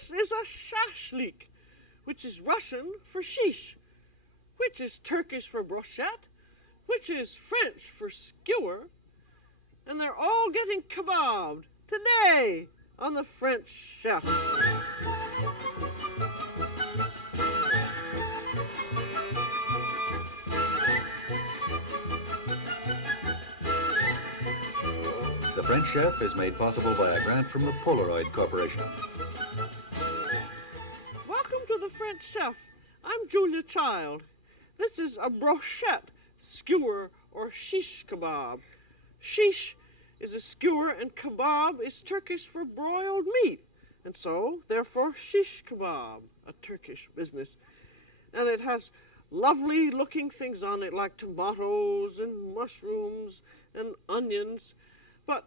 this is a shashlik, which is Russian for shish, which is Turkish for brochette, which is French for skewer, and they're all getting kebabbed today on the French Chef. The French Chef is made possible by a grant from the Polaroid Corporation. Welcome to the French Chef. I'm Julia Child. This is a brochette, skewer, or shish kebab. Shish is a skewer and kebab is Turkish for broiled meat. And so, therefore, shish kebab, a Turkish business. And it has lovely looking things on it like tomatoes and mushrooms and onions. But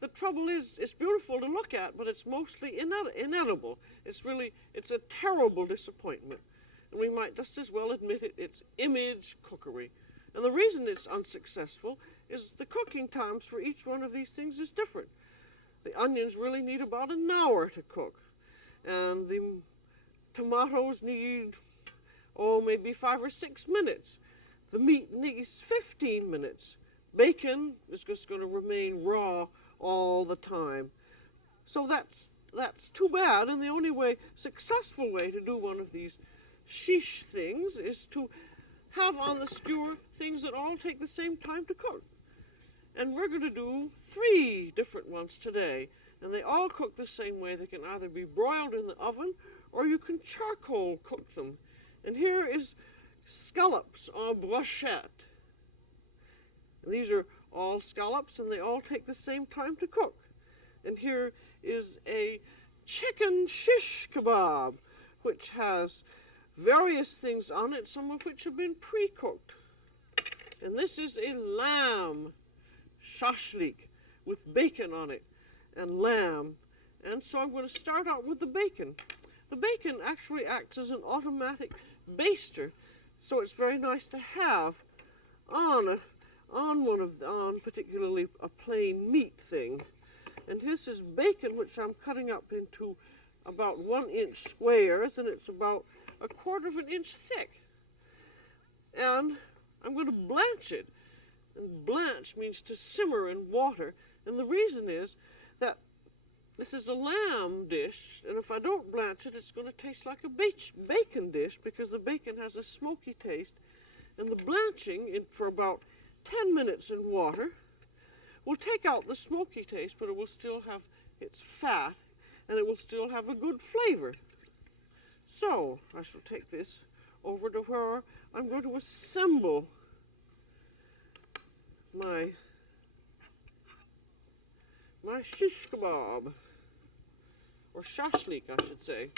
the trouble is, it's beautiful to look at, but it's mostly inedible. It's a terrible disappointment. And we might just as well admit it, it's image cookery. And the reason it's unsuccessful is the cooking times for each one of these things is different. The onions really need about an hour to cook. And the tomatoes need, maybe 5 or 6 minutes. The meat needs 15 minutes. Bacon is just going to remain raw all the time. So that's too bad, and the only successful way to do one of these shish things is to have on the skewer things that all take the same time to cook. And we're going to do 3 different ones today, and they all cook the same way. They can either be broiled in the oven, or you can charcoal cook them. And here is scallops en brochette. These are all scallops, and they all take the same time to cook. And here is a chicken shish kebab, which has various things on it, some of which have been pre-cooked. And this is a lamb shashlik with bacon on it and lamb. And so I'm going to start out with the bacon. The bacon actually acts as an automatic baster, so it's very nice to have on particularly a plain meat thing. And this is bacon, which I'm cutting up into about 1-inch squares, and it's about 1/4 of an inch thick. And I'm going to blanch it. And blanch means to simmer in water. And the reason is that this is a lamb dish, and if I don't blanch it, it's going to taste like a bacon dish because the bacon has a smoky taste. And the blanching for about 10 minutes in water will take out the smoky taste, but it will still have its fat, and it will still have a good flavor. So I shall take this over to where I'm going to assemble my shish kebab, or shashlik, I should say.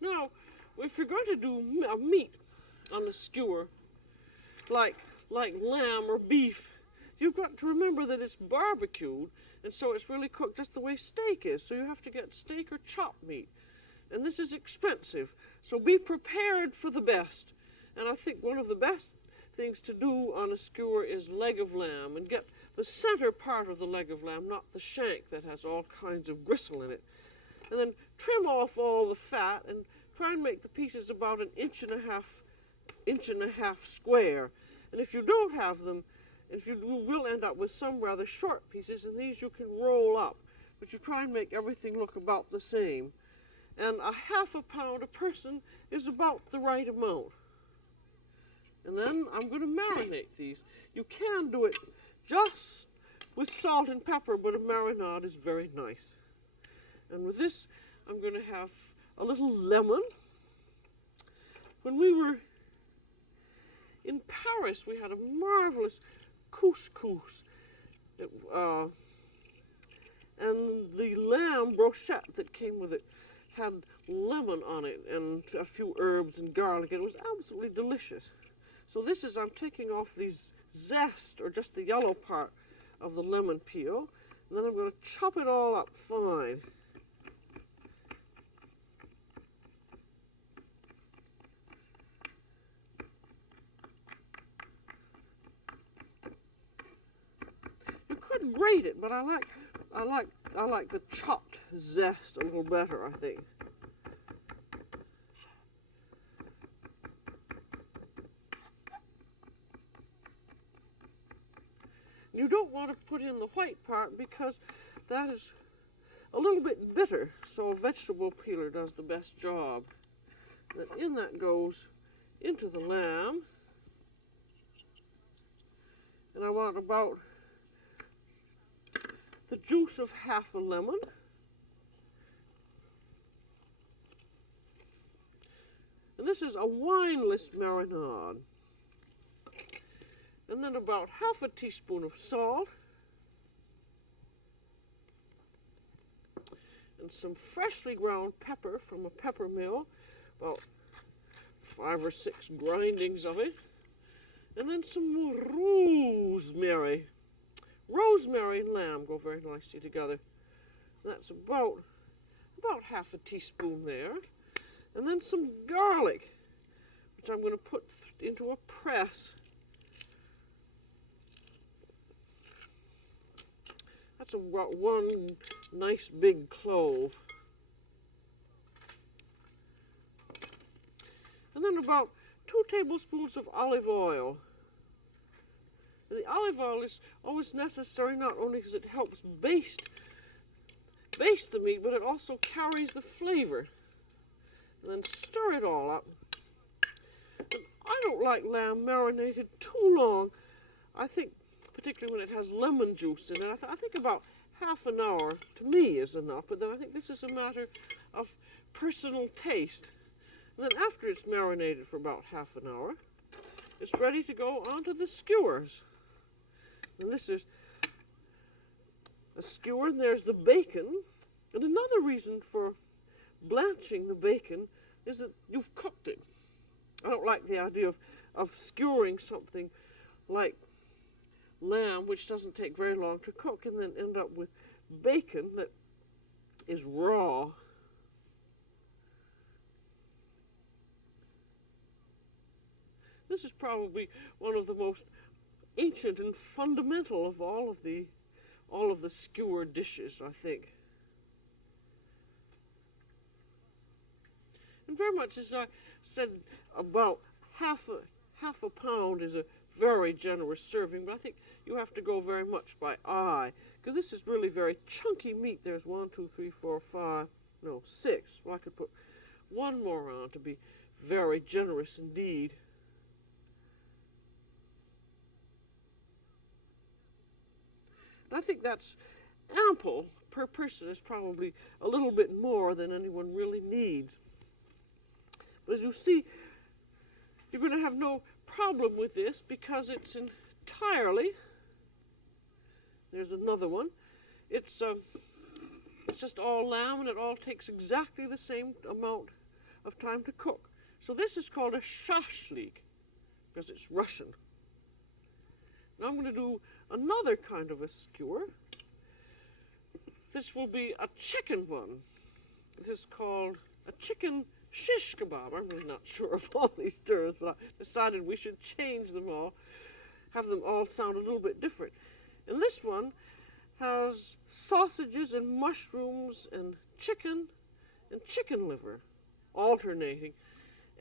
Now, if you're going to do a meat on the skewer, like lamb or beef, you've got to remember that it's barbecued, and so it's really cooked just the way steak is. So you have to get steak or chopped meat. And this is expensive, so be prepared for the best. And I think one of the best things to do on a skewer is leg of lamb, and get the center part of the leg of lamb, not the shank that has all kinds of gristle in it. And then trim off all the fat and try and make the pieces about 1.5 inches square. And if you don't have them, you will end up with some rather short pieces, and these you can roll up. But you try and make everything look about the same. And 1/2 pound a person is about the right amount. And then I'm going to marinate these. You can do it just with salt and pepper, but a marinade is very nice. And with this, I'm going to have a little lemon. When we were in Paris, we had a marvelous couscous. And the lamb brochette that came with it had lemon on it and a few herbs and garlic. It was absolutely delicious. So I'm taking off these zest, or just the yellow part of the lemon peel, and then I'm going to chop it all up fine. You could grate it, but I like I like the chopped zest a little better, I think. You don't want to put in the white part because that is a little bit bitter, so a vegetable peeler does the best job. Then in that goes into the lamb. And I want about the juice of half a lemon. And this is a wineless marinade. And then about half a teaspoon of salt. And some freshly ground pepper from a pepper mill, about 5 or 6 grindings of it. And then some rosemary. Rosemary and lamb go very nicely together. That's about half a teaspoon there. And then some garlic, which I'm going to put into a press. That's about 1 nice big clove. And then about 2 tablespoons of olive oil. And the olive oil is always necessary, not only because it helps baste the meat, but it also carries the flavor. And then stir it all up. And I don't like lamb marinated too long. I think, particularly when it has lemon juice in it, I think about half an hour to me is enough. But then I think this is a matter of personal taste. And then after it's marinated for about half an hour, it's ready to go onto the skewers. And this is a skewer, and there's the bacon. And another reason for blanching the bacon is that you've cooked it. I don't like the idea of skewering something like lamb, which doesn't take very long to cook, and then end up with bacon that is raw. This is probably one of the most ancient and fundamental of all of the skewer dishes, I think. And very much as I said, about half a pound is a very generous serving, but I think you have to go very much by eye, because this is really very chunky meat. There's 1, 2, 3, 4, 5, no, 6. Well, I could put 1 more on to be very generous indeed. And I think that's ample per person. Is probably a little bit more than anyone really needs. But as you see, you're going to have no problem with this because it's entirely, there's another one, it's just all lamb, and it all takes exactly the same amount of time to cook. So this is called a shashlik because it's Russian. Now I'm going to do another kind of a skewer. This will be a chicken one. This is called a chicken shish kebab. I'm really not sure of all these terms, but I decided we should change them all, have them all sound a little bit different. And this one has sausages and mushrooms and chicken liver alternating.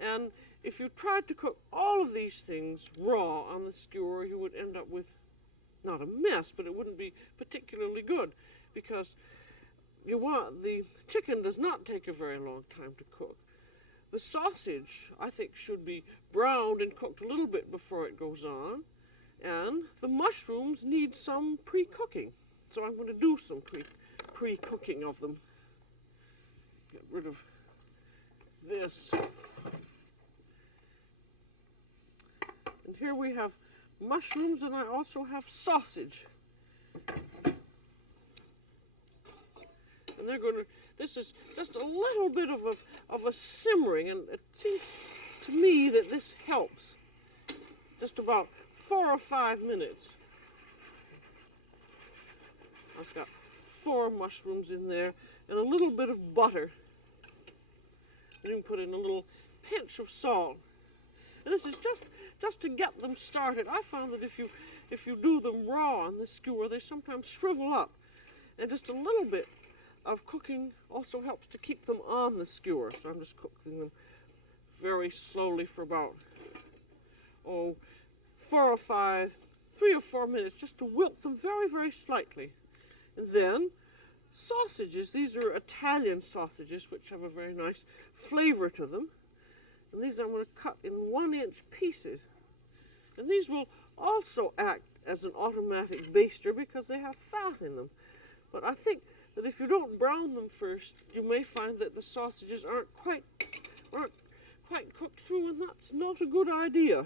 And if you tried to cook all of these things raw on the skewer, you would end up with not a mess, but it wouldn't be particularly good, because the chicken does not take a very long time to cook. The sausage, I think, should be browned and cooked a little bit before it goes on. And the mushrooms need some pre-cooking. So I'm going to do some pre-cooking of them. Get rid of this. And here we have mushrooms, and I also have sausage. And they're going to, this is just a little bit of a simmering, and it seems to me that this helps. Just about 4 or 5 minutes. I've got 4 mushrooms in there and a little bit of butter. And you can put in a little pinch of salt. And this is just to get them started. I found that if you do them raw on the skewer, they sometimes shrivel up. And just a little bit of cooking also helps to keep them on the skewer. So I'm just cooking them very slowly for about, 3 or 4 minutes, just to wilt them very, very slightly. And then sausages. These are Italian sausages, which have a very nice flavor to them. And these I'm going to cut in 1-inch pieces. And these will also act as an automatic baster because they have fat in them. But I think that if you don't brown them first, you may find that the sausages aren't quite cooked through, and that's not a good idea.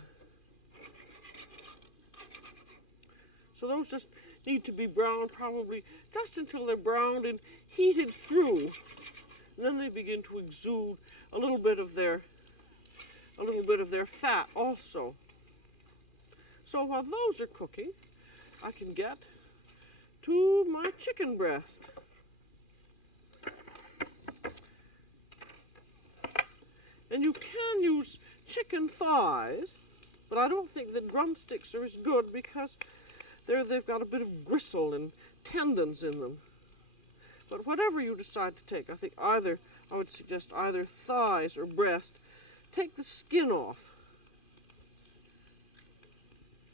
So those just need to be browned probably just until they're browned and heated through. And then they begin to exude a little bit of their fat also. So while those are cooking, I can get to my chicken breast. And you can use chicken thighs, but I don't think the drumsticks are as good because they've got a bit of gristle and tendons in them. But whatever you decide to take, I would suggest either thighs or breast. Take the skin off.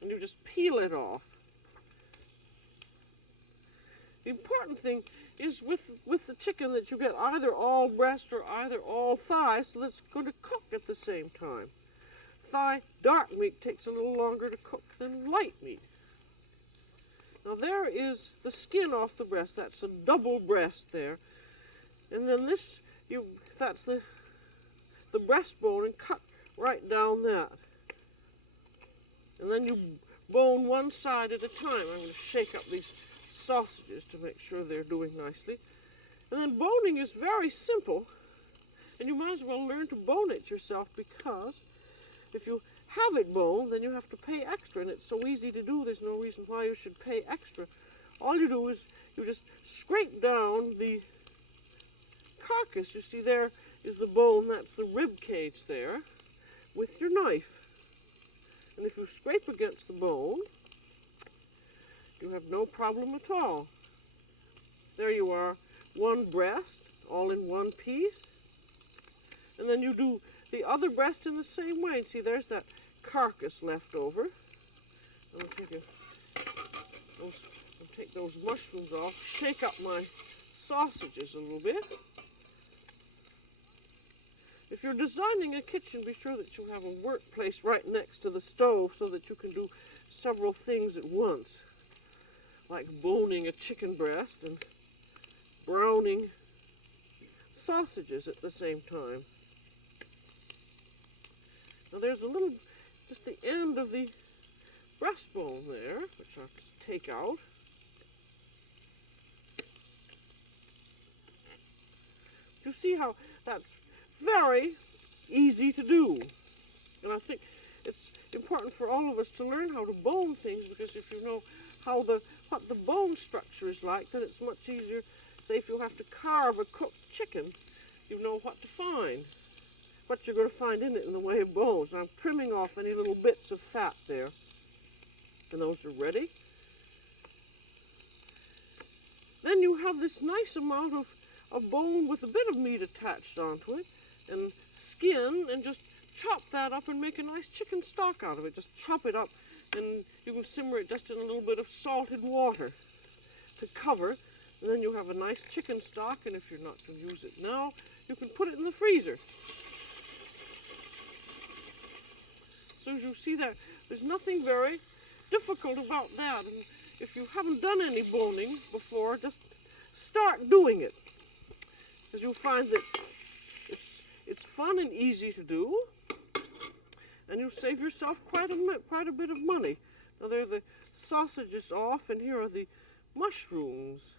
And you just peel it off. The important thing is with the chicken that you get either all breast or either all thigh, so that it's going to cook at the same time. Thigh dark meat takes a little longer to cook than light meat. Now there is the skin off the breast. That's a double breast there. And then that's the breastbone, and cut right down that. And then you bone one side at a time. I'm going to shake up these sausages to make sure they're doing nicely. And then boning is very simple, and you might as well learn to bone it yourself, because if you have it boned, then you have to pay extra, and it's so easy to do, there's no reason why you should pay extra. All you do is you just scrape down the carcass. You see there is the bone, that's the rib cage there, with your knife. And if you scrape against the bone, you have no problem at all. There you are, one breast, all in one piece. And then you do the other breast in the same way. And see, there's that carcass left over. I'll take those mushrooms off, shake up my sausages a little bit. If you're designing a kitchen, be sure that you have a workplace right next to the stove so that you can do several things at once, like boning a chicken breast and browning sausages at the same time. Now there's just the end of the breastbone there, which I'll just take out. You see how that's very easy to do. And I think it's important for all of us to learn how to bone things, because if you know what the bone structure is like, then it's much easier. Say if you have to carve a cooked chicken, you know what to find, what you're going to find in it in the way of bones. I'm trimming off any little bits of fat there. And those are ready. Then you have this nice amount of bone with a bit of meat attached onto it, and skin, and just chop that up and make a nice chicken stock out of it. Just chop it up, and you can simmer it just in a little bit of salted water to cover, and then you have a nice chicken stock. And if you're not going to use it now, you can put it in the freezer. So as you see there, there's nothing very difficult about that. And if you haven't done any boning before, just start doing it, because you'll find that it's fun and easy to do, and you'll save yourself quite a bit of money. Now there are the sausages off, and here are the mushrooms,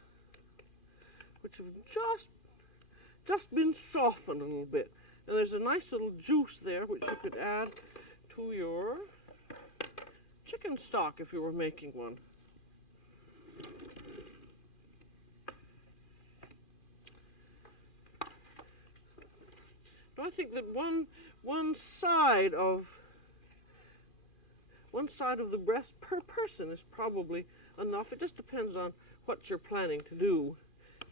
which have just been softened a little bit. And there's a nice little juice there, which you could add to your chicken stock if you were making one. I think that one side of the breast per person is probably enough. It just depends on what you're planning to do,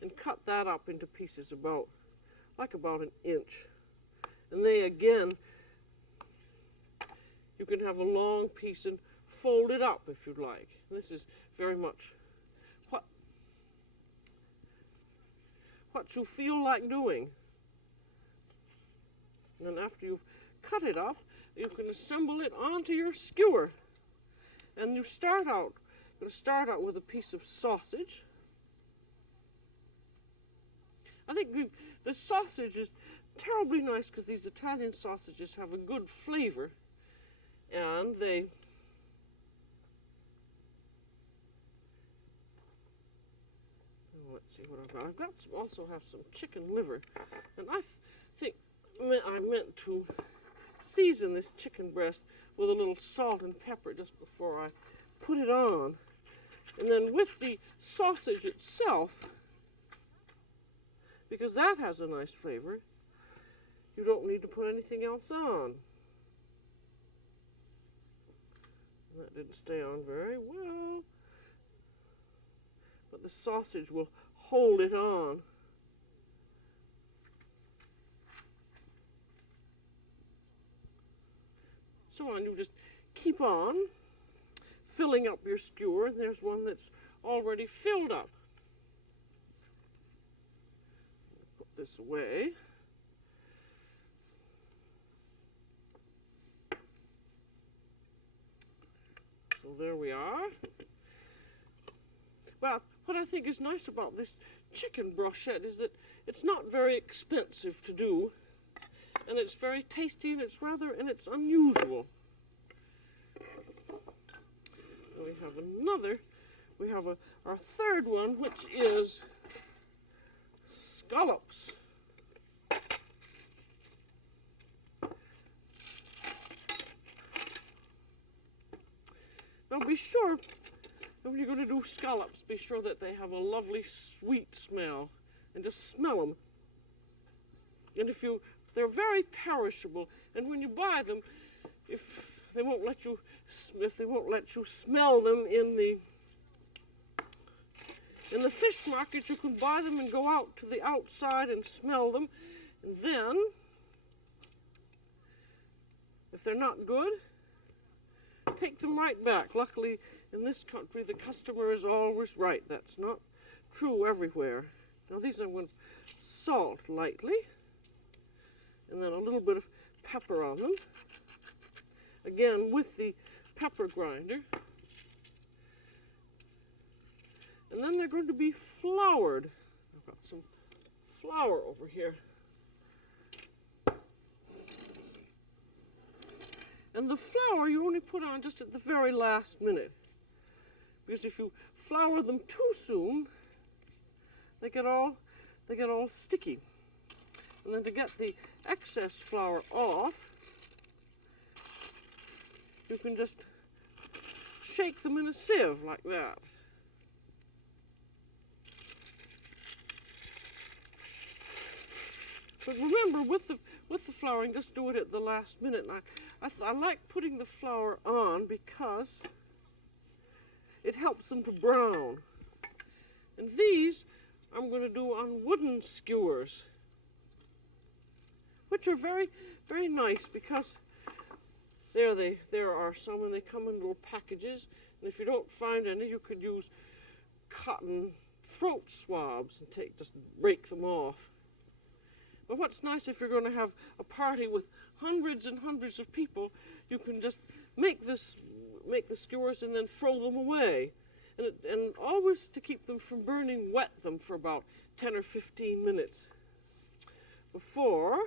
and cut that up into pieces about an inch. And they again, you can have a long piece and fold it up if you'd like. This is very much what you feel like doing. And then after you've cut it up, you can assemble it onto your skewer. And you start out with a piece of sausage. I think the sausage is terribly nice because these Italian sausages have a good flavor, and let's see what I've got. I've got also have some chicken liver, and I think I meant to season this chicken breast with a little salt and pepper just before I put it on. And then with the sausage itself, because that has a nice flavor, you don't need to put anything else on. That didn't stay on very well, but the sausage will hold it on. So on, you just keep on filling up your skewer, and there's one that's already filled up. Put this away. So there we are. Well, what I think is nice about this chicken brochette is that it's not very expensive to do, and it's very tasty, and it's unusual. We have our third one, which is scallops. Now be sure, when you're going to do scallops, be sure that they have a lovely sweet smell, and just smell them. And if they're very perishable, and when you buy them, if they won't let you smell them in the fish market, you can buy them and go out to the outside and smell them. And then, if they're not good, take them right back. Luckily, in this country, the customer is always right. That's not true everywhere. Now these I'm going to salt lightly, and then a little bit of pepper on them. Again, with the pepper grinder. And then they're going to be floured. I've got some flour over here. And the flour you only put on just at the very last minute. Because if you flour them too soon, they get all sticky. And then to get the excess flour off, you can just shake them in a sieve like that. But remember, with the flouring, just do it at the last minute. And I like putting the flour on because it helps them to brown. And these I'm going to do on wooden skewers, which are very, very nice because there are some, and they come in little packages. And if you don't find any, you could use cotton throat swabs and just break them off. But what's nice, if you're going to have a party with hundreds and hundreds of people, you can just make the skewers and then throw them away. And always, to keep them from burning, wet them for about 10 or 15 minutes before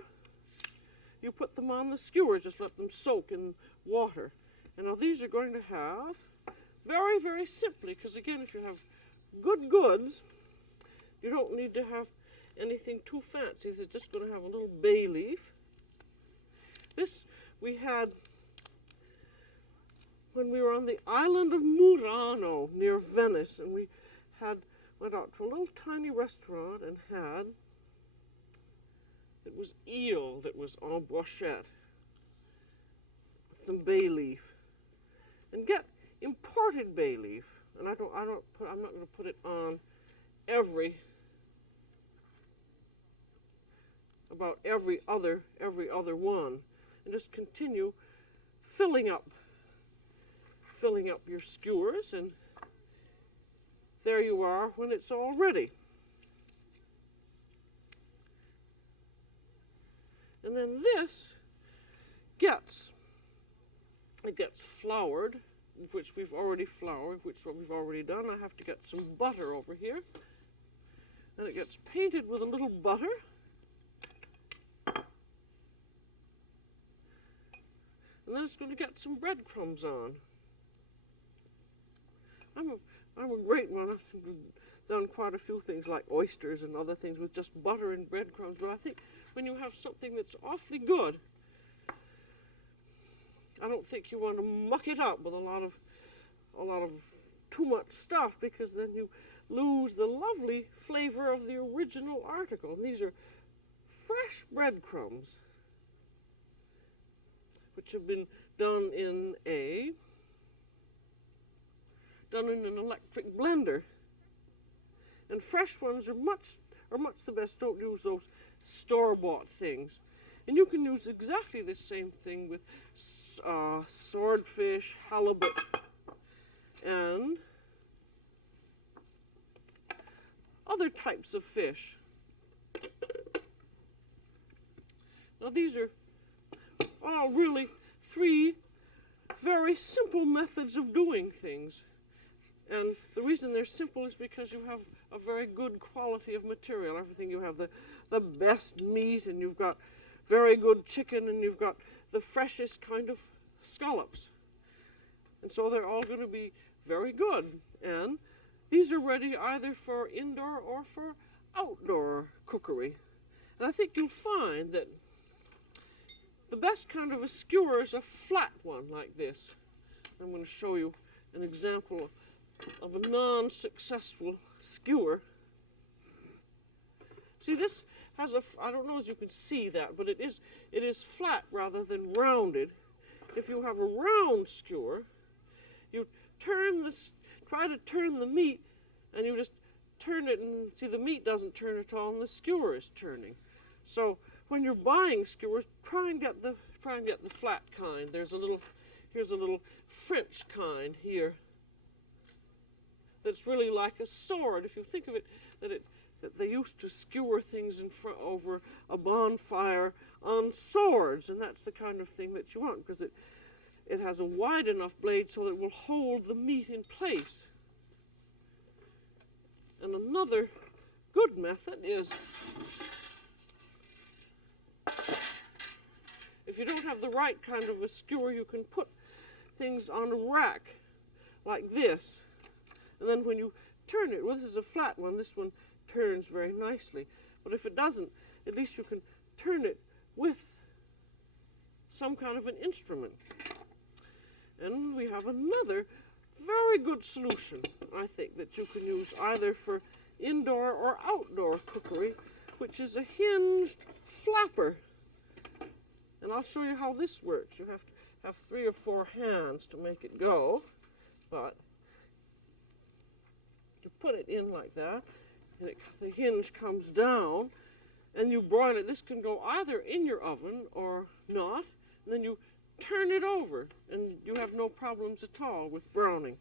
you put them on the skewers. Just let them soak in water. And now these are going to have, very, very simply, because again, if you have good goods, you don't need to have anything too fancy. They're just going to have a little bay leaf. This we had when we were on the island of Murano near Venice, and we went out to a little tiny restaurant and it was eel that was en brochette with some bay leaf. And get imported bay leaf, and I'm not going to put it on about every other one, and just continue filling up your skewers, and there you are when it's all ready. And then this gets floured, which we've already floured, which what we've already done. I have to get some butter over here, and it gets painted with a little butter. And then it's going to get some breadcrumbs on. I'm a great one. I've done quite a few things like oysters and other things with just butter and breadcrumbs, but I think when you have something that's awfully good, I don't think you want to muck it up with a lot of too much stuff, because then you lose the lovely flavor of the original article. And these are fresh breadcrumbs, which have been done in an electric blender. And fresh ones are much the best. Don't use those store-bought things. And you can use exactly the same thing with swordfish, halibut, and other types of fish. Now these are all really three very simple methods of doing things. And the reason they're simple is because you have a very good quality of material. Everything, you have the best meat, and you've got very good chicken, and you've got the freshest kind of scallops. And so they're all going to be very good. And these are ready either for indoor or for outdoor cookery. And I think you'll find that the best kind of a skewer is a flat one like this. I'm going to show you an example of a non-successful skewer. See, this has I don't know if you can see that, but it is flat rather than rounded. If you have a round skewer, you try to turn the meat, and you just turn it, and see, the meat doesn't turn at all, and the skewer is turning. So when you're buying skewers, try and get the flat kind. Here's a little French kind here that's really like a sword. If you think of it, that they used to skewer things over a bonfire on swords, and that's the kind of thing that you want, because it has a wide enough blade so that it will hold the meat in place. And another good method is, if you don't have the right kind of a skewer, you can put things on a rack like this. And then when you turn it, well, this is a flat one, this one turns very nicely. But if it doesn't, at least you can turn it with some kind of an instrument. And we have another very good solution, I think, that you can use either for indoor or outdoor cookery, which is a hinged flapper. And I'll show you how this works. You have to have 3 or 4 hands to make it go, but you put it in like that, and the hinge comes down, and you broil it. This can go either in your oven or not, and then you turn it over, and you have no problems at all with browning.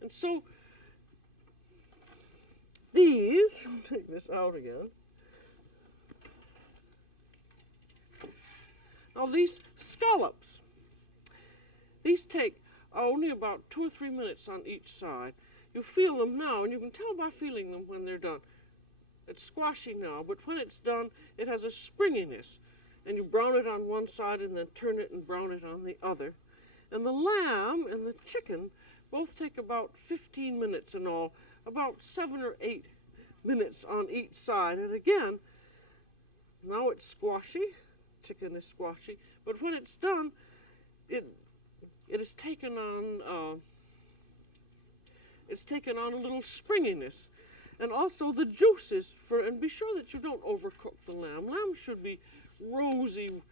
And so these, I'll take this out again. Now these scallops, these take only about 2 or 3 minutes on each side. You feel them now, and you can tell by feeling them when they're done. It's squashy now, but when it's done, it has a springiness. And you brown it on one side and then turn it and brown it on the other. And the lamb and the chicken both take about 15 minutes in all, about 7 or 8 minutes on each side. And again, now it's squashy, chicken is squashy, but when it's done, it has taken on a little springiness. And also the juices, and be sure that you don't overcook the lamb. Lamb should be rosy,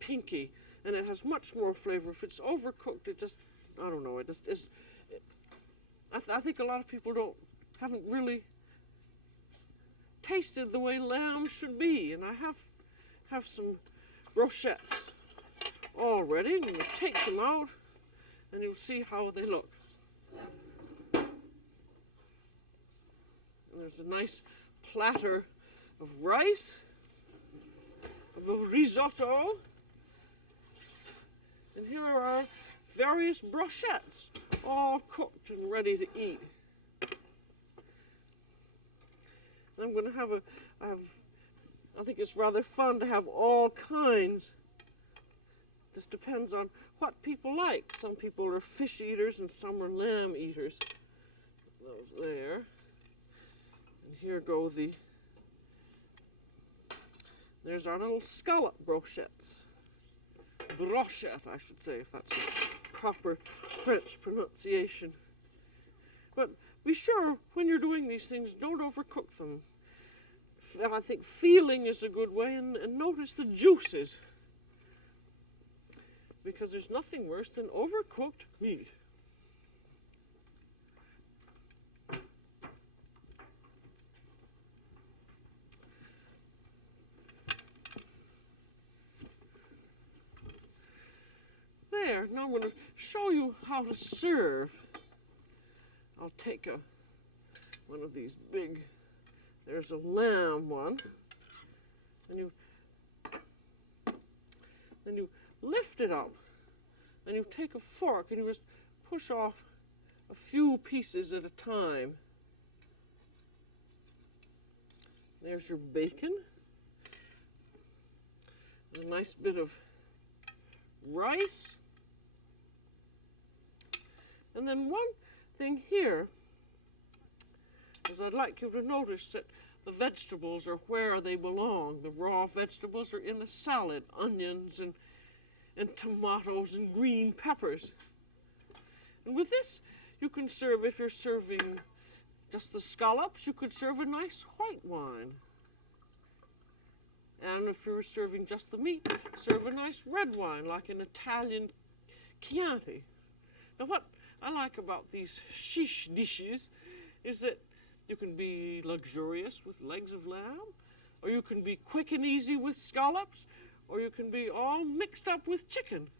pinky, and it has much more flavor. If it's overcooked, it just, I don't know, I think a lot of people haven't really tasted the way lamb should be, and I have some brochettes all ready. And we'll take them out, and you'll see how they look. And there's a nice platter of rice, of a risotto, and here are our various brochettes, all cooked and ready to eat. And I'm going to I think it's rather fun to have all kinds. This depends on what people like. Some people are fish eaters and some are lamb eaters. Those there. And here go there's our little scallop brochettes. Brochette, I should say, if that's a proper French pronunciation. But be sure, when you're doing these things, don't overcook them. I think feeling is a good way, and notice the juices. Because there's nothing worse than overcooked meat. There, now I'm going to show you how to serve. I'll take one of these big, there's a lamb one, and you lift it up, and you take a fork and you just push off a few pieces at a time. There's your bacon, a nice bit of rice, and then one thing here is I'd like you to notice that the vegetables are where they belong. The raw vegetables are in a salad, onions and tomatoes and green peppers. And with this, you can serve, if you're serving just the scallops, you could serve a nice white wine. And if you're serving just the meat, serve a nice red wine, like an Italian Chianti. Now what I like about these shish dishes is that you can be luxurious with legs of lamb, or you can be quick and easy with scallops, or you can be all mixed up with chicken.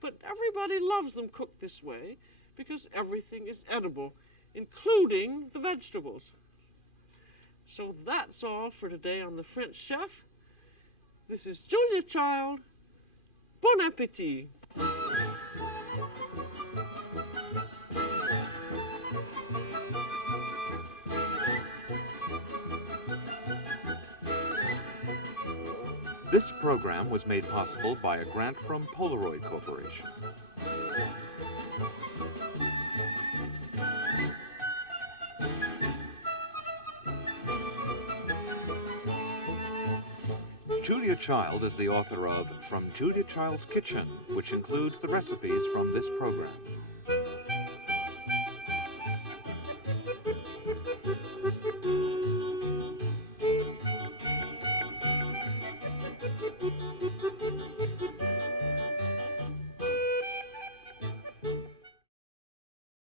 But everybody loves them cooked this way because everything is edible, including the vegetables. So that's all for today on The French Chef. This is Julia Child. Bon appétit! This program was made possible by a grant from Polaroid Corporation. Julia Child is the author of From Julia Child's Kitchen, which includes the recipes from this program.